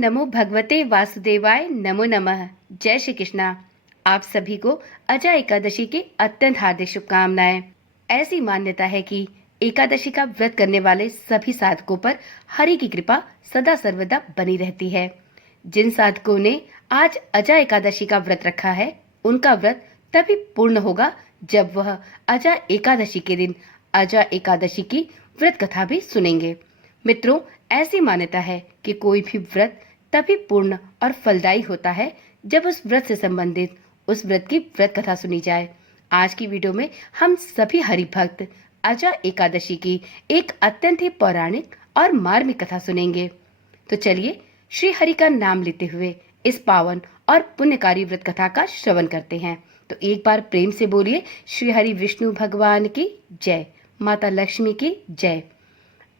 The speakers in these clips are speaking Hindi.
नमो भगवते वासुदेवाय नमो नमः। जय श्री कृष्णा। आप सभी को अजा एकादशी की अत्यंत हार्दिक शुभकामनाएं। ऐसी मान्यता है कि एकादशी का व्रत करने वाले सभी साधकों पर हरि की कृपा सदा सर्वदा बनी रहती है। जिन साधकों ने आज अजा एकादशी का व्रत रखा है, उनका व्रत तभी पूर्ण होगा जब वह अजा एकादशी के दिन अजा एकादशी की व्रत कथा भी सुनेंगे। मित्रों, ऐसी मान्यता है कि कोई भी व्रत तभी पूर्ण और फलदायी होता है जब उस व्रत से संबंधित उस व्रत की व्रत कथा सुनी जाए। आज की वीडियो में हम सभी हरि भक्त अजा एकादशी की एक अत्यंत ही पौराणिक और मार्मिक कथा सुनेंगे। तो चलिए श्री हरि का नाम लेते हुए इस पावन और पुण्यकारी व्रत कथा का श्रवण करते हैं। तो एक बार प्रेम से बोलिए श्री हरि विष्णु भगवान की जय, माता लक्ष्मी की जय।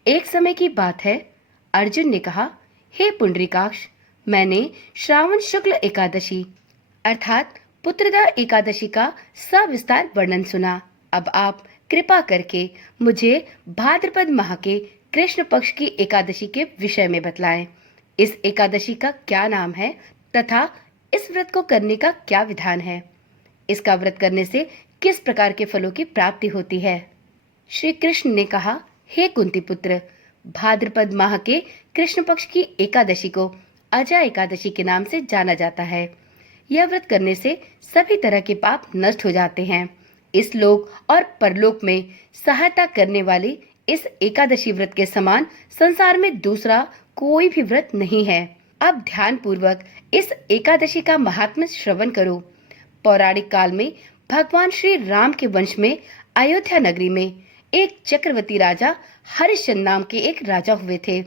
एक समय की बात है, अर्जुन ने कहा, हे पुंडरीकाक्ष, मैंने श्रावण शुक्ल एकादशी अर्थात पुत्रदा एकादशी का सविस्तार वर्णन सुना। अब आप कृपा करके मुझे भाद्रपद माह के कृष्ण पक्ष की एकादशी के विषय में बतलाएं। इस एकादशी का क्या नाम है तथा इस व्रत को करने का क्या विधान है? इसका व्रत करने से किस प्रकार के फलों की प्राप्ति होती है? श्री कृष्ण ने कहा, हे कुंती पुत्र, भाद्रपद माह के कृष्ण पक्ष की एकादशी को अजा एकादशी के नाम से जाना जाता है। यह व्रत करने से सभी तरह के पाप नष्ट हो जाते हैं। इस लोक और परलोक में सहायता करने वाली इस एकादशी व्रत के समान संसार में दूसरा कोई भी व्रत नहीं है। अब ध्यान पूर्वक इस एकादशी का महात्म्य श्रवण करो। पौराणिक काल में भगवान श्री राम के वंश में अयोध्या नगरी में एक चक्रवर्ती राजा हरिश्चंद्र नाम के एक राजा हुए थे।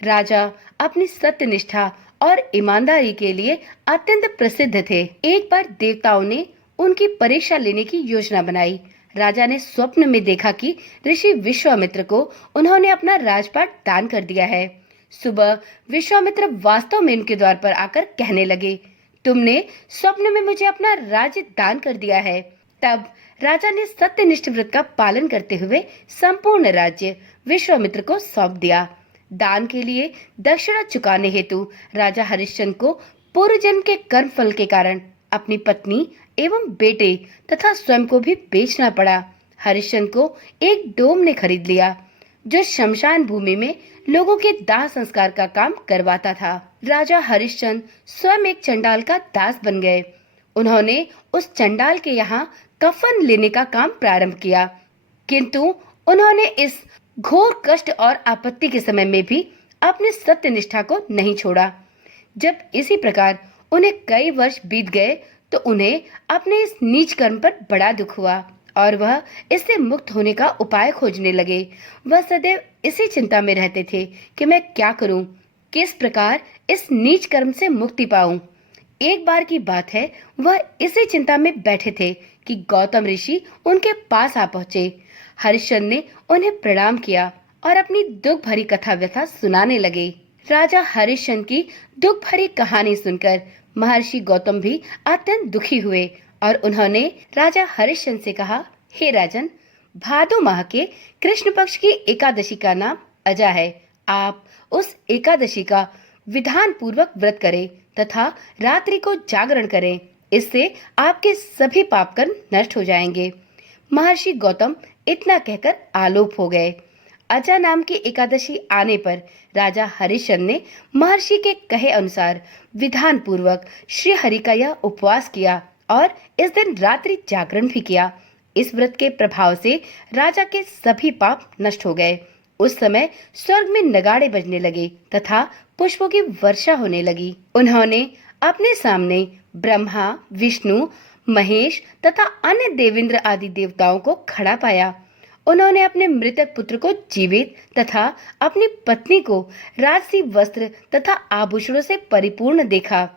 राजा अपनी सत्यनिष्ठा और ईमानदारी के लिए अत्यंत प्रसिद्ध थे। एक बार देवताओं ने उनकी परीक्षा लेने की योजना बनाई। राजा ने स्वप्न में देखा कि ऋषि विश्वामित्र को उन्होंने अपना राजपाट दान कर दिया है। सुबह विश्वामित्र वास्तव में उनके द्वार पर आकर कहने लगे, तुमने स्वप्न में मुझे अपना राज्य दान कर दिया है। तब राजा ने सत्यनिष्ठ व्रत का पालन करते हुए संपूर्ण राज्य विश्वामित्र को सौंप दिया। दान के लिए दक्षिणा चुकाने हेतु राजा हरिश्चंद्र को पूर्व जन्म के कर्म फल के कारण अपनी पत्नी एवं बेटे तथा स्वयं को भी बेचना पड़ा। हरिश्चंद्र को एक डोम ने खरीद लिया जो शमशान भूमि में लोगों के दाह संस्कार का काम करवाता था। राजा हरिश्चंद्र स्वयं एक चंडाल का दास बन गए। उन्होंने उस चंडाल के यहाँ कफन लेने का काम प्रारंभ किया, किंतु उन्होंने इस घोर कष्ट और आपत्ति के समय में भी अपने सत्यनिष्ठा को नहीं छोड़ा। जब इसी प्रकार उन्हें कई वर्ष बीत गए तो उन्हें अपने इस नीच कर्म पर बड़ा दुख हुआ और वह इससे मुक्त होने का उपाय खोजने लगे। वह सदैव इसी चिंता में रहते थे कि मैं क्या करूं, किस प्रकार इस नीच कर्म से मुक्ति पाऊं। एक बार की बात है, वह इसी चिंता में बैठे थे कि गौतम ऋषि उनके पास आ पहुंचे। हरिश्चंद्र ने उन्हें प्रणाम किया और अपनी दुख भरी कथा व्यथा सुनाने लगे। राजा हरिश्चंद्र की दुख भरी कहानी सुनकर महर्षि गौतम भी अत्यंत दुखी हुए और उन्होंने राजा हरिश्चंद्र से कहा, हे राजन, भादो माह के कृष्ण पक्ष की एकादशी का नाम अजा है। आप उस एकादशी का विधान पूर्वक व्रत करें तथा रात्रि को जागरण करें। इससे आपके सभी पाप कर्म नष्ट हो जाएंगे। महर्षि गौतम इतना कहकर आलोप हो गए। अजा नाम की एकादशी आने पर राजा हरिश्चंद्र ने महर्षि के कहे अनुसार विधान पूर्वक श्री हरि का यह उपवास किया और इस दिन रात्रि जागरण भी किया। इस व्रत के प्रभाव से राजा के सभी पाप नष्ट हो गए। उस समय स्वर्ग में नगाड़े बजने लगे तथा पुष्पों की वर्षा होने लगी। उन्होंने अपने सामने ब्रह्मा, विष्णु, महेश तथा अन्य देवेंद्र आदि देवताओं को खड़ा पाया। उन्होंने अपने मृतक पुत्र को जीवित तथा अपनी पत्नी को राजसी वस्त्र तथा आभूषणों से परिपूर्ण देखा।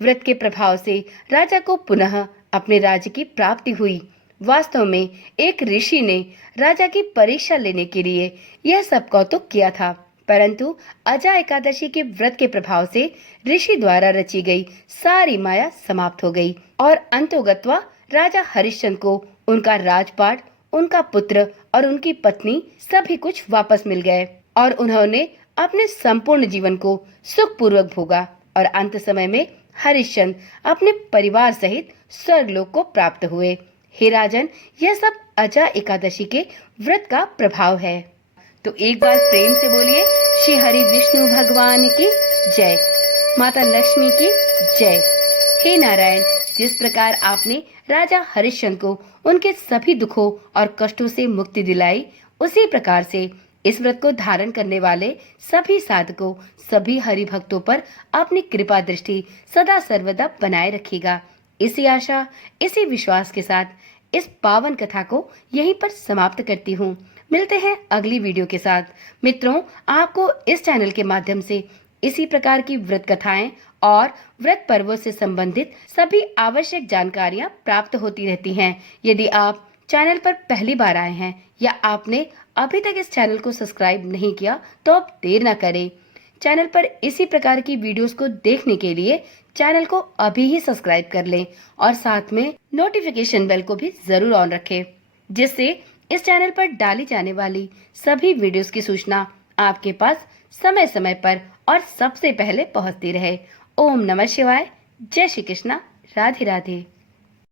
व्रत के प्रभाव से राजा को पुनः अपने राज्य की प्राप्ति हुई। वास्तव में एक ऋषि ने राजा की परीक्षा लेने के लिए यह सब कौतुक किया था, परंतु अजा एकादशी के व्रत के प्रभाव से ऋषि द्वारा रची गई सारी माया समाप्त हो गई और अंतोगत्वा राजा हरिश्चंद्र को उनका राजपाट, उनका पुत्र और उनकी पत्नी सभी कुछ वापस मिल गए और उन्होंने अपने संपूर्ण जीवन को सुखपूर्वक भोगा और अंत समय में हरिश्चंद्र अपने परिवार सहित स्वर्गलोक को प्राप्त हुए। हे राजन, यह सब अजा एकादशी के व्रत का प्रभाव है। तो एक बार प्रेम से बोलिए श्री हरि विष्णु भगवान की जय, माता लक्ष्मी की जय। हे नारायण, जिस प्रकार आपने राजा हरिश्चंद्र को उनके सभी दुखों और कष्टों से मुक्ति दिलाई, उसी प्रकार से इस व्रत को धारण करने वाले सभी साधकों, सभी हरि भक्तों पर अपनी कृपा दृष्टि सदा सर्वदा बनाए रखिएगा। इसी आशा, इसी विश्वास के साथ इस पावन कथा को यहीं पर समाप्त करती हूँ। मिलते हैं अगली वीडियो के साथ। मित्रों, आपको इस चैनल के माध्यम से इसी प्रकार की व्रत कथाएं और व्रत पर्वों से संबंधित सभी आवश्यक जानकारियां प्राप्त होती रहती हैं। यदि आप चैनल पर पहली बार आए हैं या आपने अभी तक इस चैनल को सब्सक्राइब नहीं किया, तो अब देर न करें। चैनल पर इसी प्रकार की वीडियोस को देखने के लिए चैनल को अभी ही सब्सक्राइब कर लें और साथ में नोटिफिकेशन बेल को भी जरूर ऑन रखें, जिससे इस चैनल पर डाली जाने वाली सभी वीडियोस की सूचना आपके पास समय समय पर और सबसे पहले पहुंचती रहे। ओम नमः शिवाय। जय श्री कृष्णा। राधे राधे।